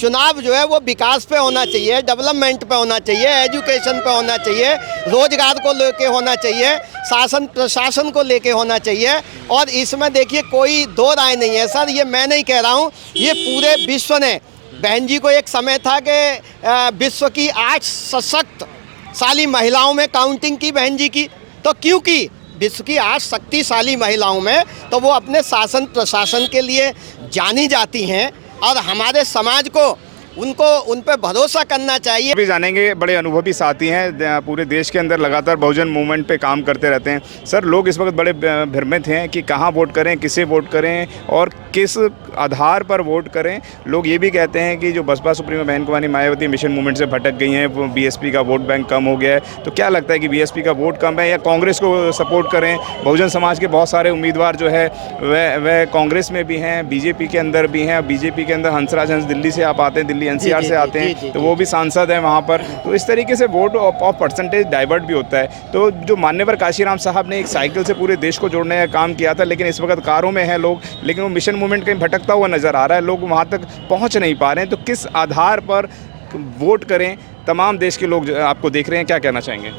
चुनाव जो है वो विकास पे होना चाहिए, डेवलपमेंट पे होना चाहिए, एजुकेशन पे होना चाहिए, रोजगार को लेके होना चाहिए, शासन प्रशासन को लेके होना चाहिए। और इसमें देखिए कोई दो राय नहीं है सर, ये मैं नहीं कह रहा हूँ, ये पूरे विश्व ने। बहन जी को एक समय था कि विश्व की 8 शक्तिशाली महिलाओं में काउंटिंग की बहन जी की, तो क्यों की? विश्व की 8 शक्तिशाली महिलाओं में तो वो अपने शासन प्रशासन के लिए जानी जाती हैं और हमारे समाज को उनको उन पे भरोसा करना चाहिए। भी जानेंगे, बड़े अनुभवी साथी हैं, पूरे देश के अंदर लगातार बहुजन मूवमेंट पे काम करते रहते हैं। सर, लोग इस वक्त बड़े भ्रमित हैं कि कहाँ वोट करें, किसे वोट करें और किस आधार पर वोट करें। लोग ये भी कहते हैं कि जो बसपा सुप्रीमो बहन कुमारी मायावती मिशन मूवमेंट से भटक गई हैं, बीएसपी का वोट बैंक कम हो गया है। तो क्या लगता है कि बीएसपी का वोट कम है या कांग्रेस को सपोर्ट करें? बहुजन समाज के बहुत सारे उम्मीदवार जो है वह कांग्रेस में भी हैं, बीजेपी के अंदर भी हैं। बीजेपी के अंदर हंसराज हंस दिल्ली से आप आते हैं, दिल्ली एनसीआर से आते हैं, तो वो भी सांसद हैं वहाँ पर। तो इस तरीके से वोट ऑफ परसेंटेज डाइवर्ट भी होता है। तो जो मान्यवर काशीराम साहब ने एक साइकिल से पूरे देश को जोड़ने का काम किया था, लेकिन इस वक्त कारों में हैं लोग, लेकिन वो मिशन मूवमेंट कहीं भटकता हुआ नजर आ रहा है, लोग वहाँ तक पहुँच नहीं पा रहे हैं। तो किस आधार पर वोट करें? तमाम देश के लोग आपको देख रहे हैं, क्या कहना चाहेंगे?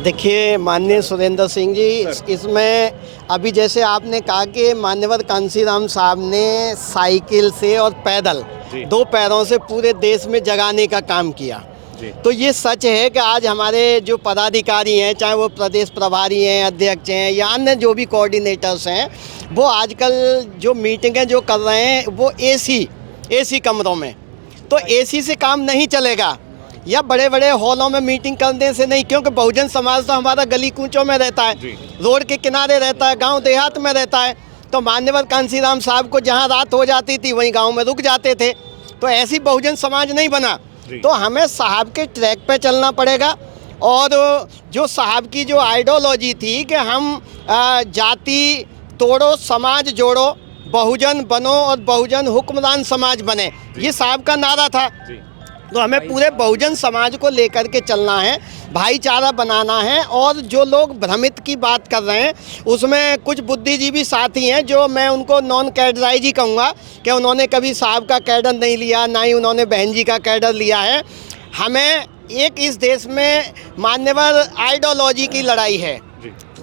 देखिए माननीय सुरेंद्र सिंह जी, इसमें अभी जैसे आपने कहा कि मान्यवर कांशीराम साहब ने साइकिल से और पैदल 2 पैरों से पूरे देश में जगाने का काम किया, तो ये सच है कि आज हमारे जो पदाधिकारी हैं, चाहे वो प्रदेश प्रभारी हैं, अध्यक्ष हैं या अन्य जो भी कोऑर्डिनेटर्स हैं, वो आजकल जो मीटिंगें जो कर रहे हैं वो एसी कमरों में, तो एसी से काम नहीं चलेगा या बड़े बड़े हॉलों में मीटिंग करने से नहीं, क्योंकि बहुजन समाज तो हमारा गली कूचों में रहता है, रोड के किनारे रहता है, गांव देहात में रहता है। तो मान्यवर कांशीराम साहब को जहां रात हो जाती थी वहीं गांव में रुक जाते थे। तो ऐसी बहुजन समाज नहीं बना, तो हमें साहब के ट्रैक पे चलना पड़ेगा। और जो साहब की जो आइडियोलॉजी थी कि हम जाति तोड़ो समाज जोड़ो, बहुजन बनो और बहुजन हुक्मरान समाज बने, ये साहब का नारा था। तो हमें पूरे बहुजन समाज को लेकर के चलना है, भाईचारा बनाना है। और जो लोग भ्रमित की बात कर रहे हैं उसमें कुछ बुद्धिजीवी साथी हैं जो मैं उनको नॉन कैडराइज ही कहूँगा कि उन्होंने कभी साहब का कैडर नहीं लिया, ना ही उन्होंने बहन जी का कैडर लिया है। हमें एक इस देश में मान्यवर आइडियोलॉजी की लड़ाई है।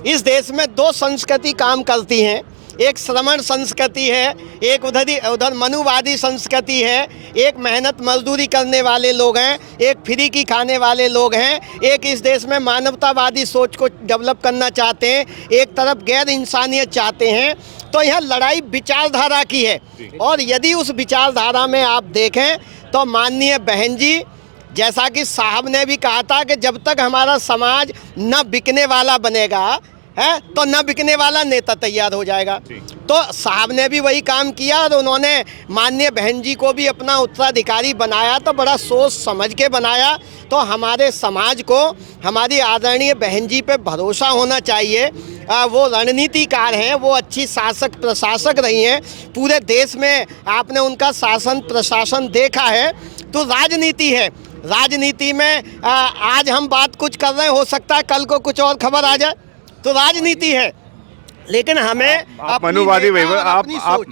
इस देश में 2 संस्कृति काम करती हैं, एक श्रमण संस्कृति है, एक उधर मनुवादी संस्कृति है, एक मेहनत मजदूरी करने वाले लोग हैं, एक फ्री की खाने वाले लोग हैं, एक इस देश में मानवतावादी सोच को डेवलप करना चाहते हैं, एक तरफ गैर इंसानियत चाहते हैं। तो यह लड़ाई विचारधारा की है। और यदि उस विचारधारा में आप देखें तो माननीय बहन जी, जैसा कि साहब ने भी कहा था कि जब तक हमारा समाज न बिकने वाला बनेगा है तो न बिकने वाला नेता तैयार हो जाएगा। तो साहब ने भी वही काम किया और उन्होंने माननीय बहन जी को भी अपना उत्तराधिकारी बनाया, तो बड़ा सोच समझ के बनाया। तो हमारे समाज को हमारी आदरणीय बहन जी पे भरोसा होना चाहिए। वो रणनीतिकार हैं, वो अच्छी शासक प्रशासक रही हैं, पूरे देश में आपने उनका शासन प्रशासन देखा है। तो राजनीति है, राजनीति में आज हम बात कुछ कर रहे हैं, हो सकता है कल को कुछ और खबर आ जाए, तो राजनीति है। लेकिन हमें मनुवादी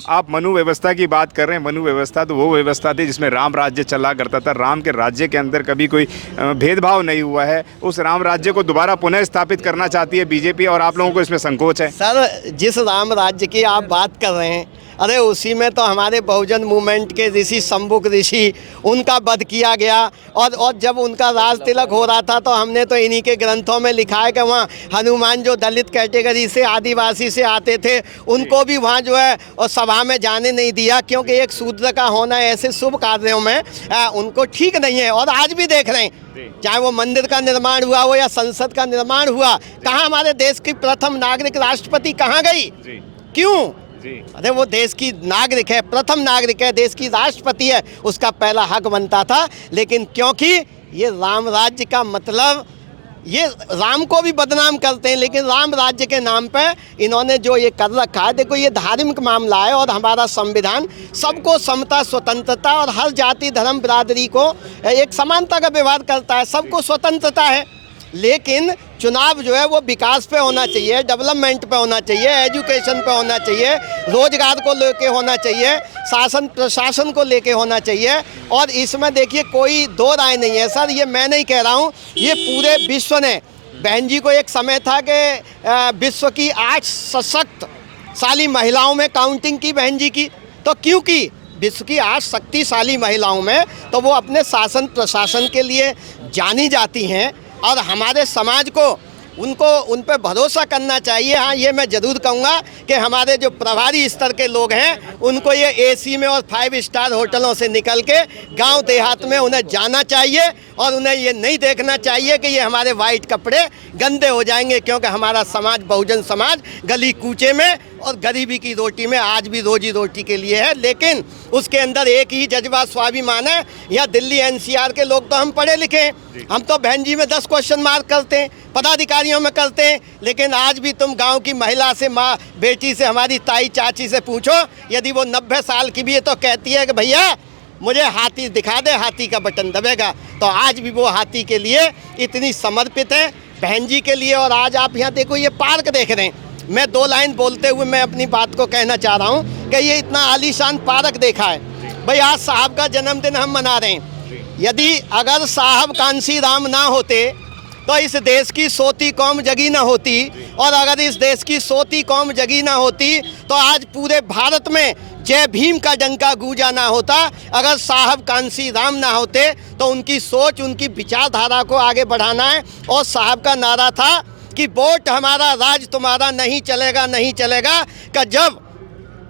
आप मनु व्यवस्था की बात कर रहे हैं। मनु व्यवस्था तो वो व्यवस्था थी जिसमें राम राज्य चला करता था। राम के राज्य के अंदर कभी कोई भेदभाव नहीं हुआ है। उस राम राज्य को दोबारा पुनः स्थापित करना चाहती है बीजेपी, और आप लोगों को इसमें संकोच है। सर, जिस राम राज्य की आप बात कर रहे हैं, अरे उसी में तो हमारे बहुजन मूवमेंट के ऋषि शंभुक ऋषि, उनका वध किया गया। और जब उनका राज तिलक हो रहा था तो हमने तो इन्हीं के ग्रंथों में लिखा है कि वहाँ हनुमान जो दलित कैटेगरी से आदिवासी से आते थे उनको भी वहाँ जो है और सभा में जाने नहीं दिया, क्योंकि एक शूद्र का होना ऐसे शुभ कार्यों में उनको ठीक नहीं है। और आज भी देख रहे हैं, चाहे वो मंदिर का निर्माण हुआ हो या संसद का निर्माण हुआ, कहाँ हमारे देश की प्रथम नागरिक राष्ट्रपति कहाँ गई? क्यों? अरे वो देश की नागरिक है, प्रथम नागरिक है, देश की राष्ट्रपति है, उसका पहला हक बनता था। लेकिन क्योंकि ये राम राज्य का मतलब, ये राम को भी बदनाम करते हैं, लेकिन राम राज्य के नाम पे इन्होंने जो ये कर रखा है, देखो ये धार्मिक मामला है और हमारा संविधान सबको समता स्वतंत्रता और हर जाति धर्म बिरादरी को एक समानता का व्यवहार करता है, सबको स्वतंत्रता है। लेकिन चुनाव जो है वो विकास पे होना चाहिए, डेवलपमेंट पे होना चाहिए, एजुकेशन पे होना चाहिए, रोजगार को लेके होना चाहिए, शासन प्रशासन को लेके होना चाहिए। और इसमें देखिए कोई दो राय नहीं है सर, ये मैं नहीं कह रहा हूँ, ये पूरे विश्व ने। बहन जी को एक समय था कि विश्व की 8 सशक्तशाली महिलाओं में काउंटिंग की बहन जी की, तो क्यों की? विश्व की 8 शक्तिशाली महिलाओं में तो वो अपने शासन प्रशासन के लिए जानी जाती हैं। और हमारे समाज को उन पे भरोसा करना चाहिए। हाँ, ये मैं ज़रूर कहूँगा कि हमारे जो प्रभारी स्तर के लोग हैं उनको ये एसी में और 5 स्टार होटलों से निकल के गांव देहात में उन्हें जाना चाहिए और उन्हें ये नहीं देखना चाहिए कि ये हमारे वाइट कपड़े गंदे हो जाएंगे, क्योंकि हमारा समाज बहुजन समाज गली कूचे में और गरीबी की रोटी में आज भी रोजी रोटी के लिए है। लेकिन उसके अंदर एक ही जज्बा स्वाभिमान है। यहाँ दिल्ली एनसीआर के लोग तो हम पढ़े लिखे हैं, हम तो बहन जी में 10 क्वेश्चन मार्क करते हैं, पदाधिकारियों में करते हैं। लेकिन आज भी तुम गांव की महिला से, माँ बेटी से, हमारी ताई चाची से पूछो, यदि वो 90 साल की भी है तो कहती है कि भैया मुझे हाथी दिखा दे, हाथी का बटन दबेगा। तो आज भी वो हाथी के लिए इतनी समर्पित है, बहन जी के लिए। और आज आप यहाँ देखो, ये पार्क देख रहे हैं। मैं 2 लाइन बोलते हुए मैं अपनी बात को कहना चाह रहा हूँ कि ये इतना आलीशान पार्क देखा है भाई। आज साहब का जन्मदिन हम मना रहे हैं। यदि अगर साहब कांसी राम ना होते तो इस देश की सोती कौम जगी ना होती, और अगर इस देश की सोती कौम जगी ना होती तो आज पूरे भारत में जय भीम का डंका गूंजा ना होता। अगर साहब कांसी राम ना होते तो उनकी सोच, उनकी विचारधारा को आगे बढ़ाना है। और साहब का नारा था कि वोट हमारा राज तुम्हारा, नहीं चलेगा नहीं चलेगा। का जब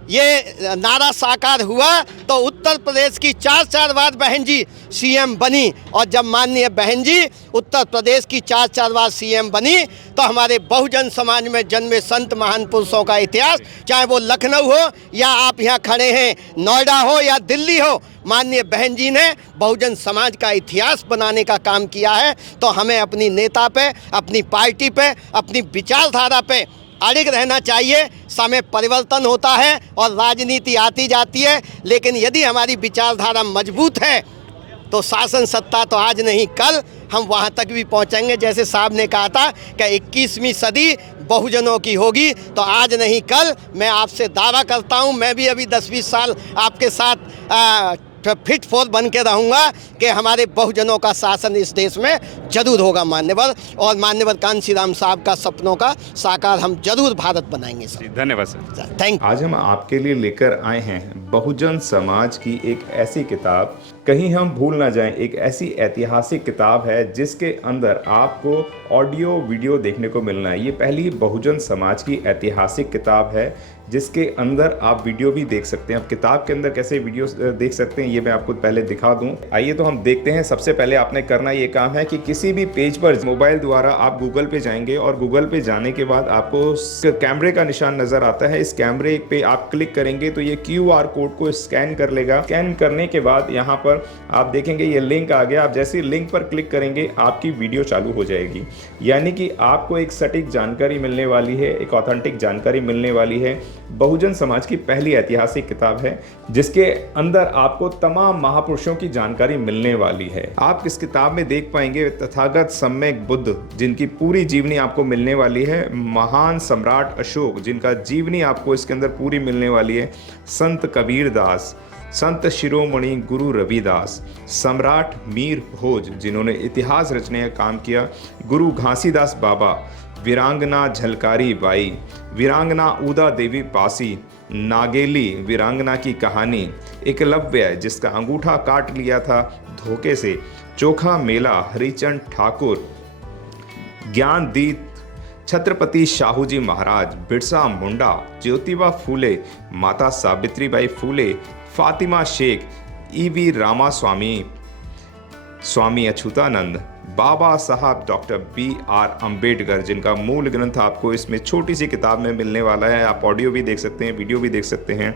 ये नारा साकार हुआ तो उत्तर प्रदेश की 4 बार बहन जी सीएम बनी। और जब माननीय बहन जी उत्तर प्रदेश की 4 बार सीएम बनी तो हमारे बहुजन समाज में जन्मे संत महान पुरुषों का इतिहास, चाहे वो लखनऊ हो या आप यहाँ खड़े हैं नोएडा हो या दिल्ली हो, माननीय बहन जी ने बहुजन समाज का इतिहास बनाने का काम किया है। तो हमें अपनी नेता पे, अपनी पार्टी पे, अपनी विचारधारा पे अड़िग रहना चाहिए। समय परिवर्तन होता है और राजनीति आती जाती है, लेकिन यदि हमारी विचारधारा मजबूत है तो शासन सत्ता तो आज नहीं कल हम वहाँ तक भी पहुँचेंगे। जैसे साहब ने कहा था कि 21वीं सदी बहुजनों की होगी, तो आज नहीं कल मैं आपसे दावा करता हूँ, मैं भी अभी 10-20 साल आपके साथ फिट फोर बन के रहूँगा कि हमारे बहुजनों का शासन इस देश में जरूर होगा मान्यवर। और मान्यवर कांसीराम साहब का सपनों का साकार हम जरूर भारत बनाएंगे सर। धन्यवाद सर, थैंक यू। आज हम आपके लिए लेकर आए हैं बहुजन समाज की एक ऐसी किताब, कहीं हम भूल ना जाएं, एक ऐसी ऐतिहासिक किताब है जिसके अंदर आपको ऑडियो वीडियो देखने को मिलना है। ये पहली बहुजन समाज की ऐतिहासिक किताब है जिसके अंदर आप वीडियो भी देख सकते हैं। अब किताब के अंदर कैसे वीडियो देख सकते हैं ये मैं आपको पहले दिखा दूं। आइए तो हम देखते हैं। सबसे पहले आपने करना ये काम है कि किसी भी पेज पर मोबाइल द्वारा आप गूगल पे जाएंगे और गूगल पे जाने के बाद आपको कैमरे का निशान नजर आता है। इस कैमरे पे आप क्लिक करेंगे तो ये QR कोड को स्कैन कर लेगा। स्कैन करने के बाद यहाँ पर आप देखेंगे ये लिंक आ गया। आप जैसे लिंक पर क्लिक करेंगे आपकी वीडियो चालू हो जाएगी, यानी कि आपको एक सटीक जानकारी मिलने वाली है, एक ऑथेंटिक जानकारी मिलने वाली है। बहुजन समाज की पहली ऐतिहासिक किताब है जिसके अंदर आपको तमाम महापुरुषों की जानकारी मिलने वाली है। आप इस किताब में देख पाएंगे तथागत सम्यक बुद्ध जिनकी पूरी जीवनी आपको मिलने वाली है, महान सम्राट अशोक जिनका जीवनी आपको इसके अंदर पूरी मिलने वाली है, संत कबीर दास, संत शिरोमणि गुरु रविदास, सम्राट मीर भोज जिन्होंने इतिहास रचने का काम किया, गुरु घासीदास बाबा, वीरांगना झलकारी बाई, वीरांगना उदा देवी पासी, नागेली वीरांगना की कहानी, एकलव्य जिसका अंगूठा काट लिया था धोखे से, चोखा मेला हरिचंद ठाकुर, ज्ञानदीप छत्रपति शाहूजी महाराज, बिरसा मुंडा, ज्योतिबा फूले, माता सावित्रीबाई फूले, फातिमा शेख, EV रामास्वामी, स्वामी अच्युतानंद, बाबा साहब डॉक्टर BR अम्बेडकर जिनका मूल ग्रंथ आपको इसमें छोटी सी किताब में मिलने वाला है। आप ऑडियो भी देख सकते हैं, वीडियो भी देख सकते हैं।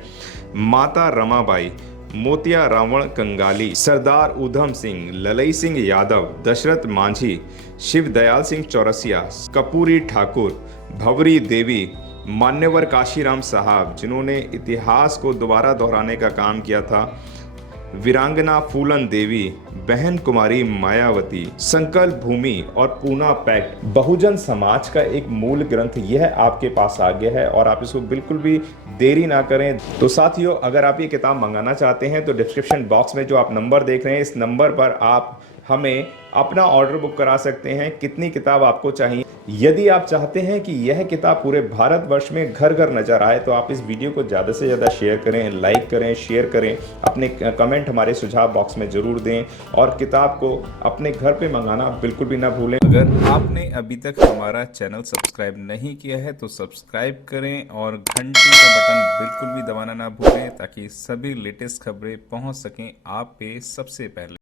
माता रमाबाई, मोतिया रावण कंगाली, सरदार उधम सिंह, ललई सिंह यादव, दशरथ मांझी, शिव दयाल सिंह चौरसिया, कपूरी ठाकुर, भवरी देवी, मान्यवर काशीराम साहब जिन्होंने इतिहास को दोबारा दोहराने का काम किया था, वीरांगना फूलन देवी, बहन कुमारी मायावती, संकल्प भूमि और पूना पैक्ट बहुजन समाज का एक मूल ग्रंथ यह आपके पास आ गया है और आप इसको बिल्कुल भी देरी ना करें। तो साथियों, अगर आप ये किताब मंगाना चाहते हैं तो डिस्क्रिप्शन बॉक्स में जो आप नंबर देख रहे हैं, इस नंबर पर आप हमें अपना ऑर्डर बुक करा सकते हैं। कितनी किताब आपको चाहिए? यदि आप चाहते हैं कि यह किताब पूरे भारतवर्ष में घर घर नजर आए तो आप इस वीडियो को ज़्यादा से ज़्यादा शेयर करें, लाइक करें, शेयर करें, अपने कमेंट हमारे सुझाव बॉक्स में ज़रूर दें और किताब को अपने घर पे मंगाना बिल्कुल भी ना भूलें। अगर आपने अभी तक हमारा चैनल सब्सक्राइब नहीं किया है तो सब्सक्राइब करें और घंटी का बटन बिल्कुल भी दबाना ना भूलें ताकि सभी लेटेस्ट खबरें पहुंच सकें आप पे सबसे पहले।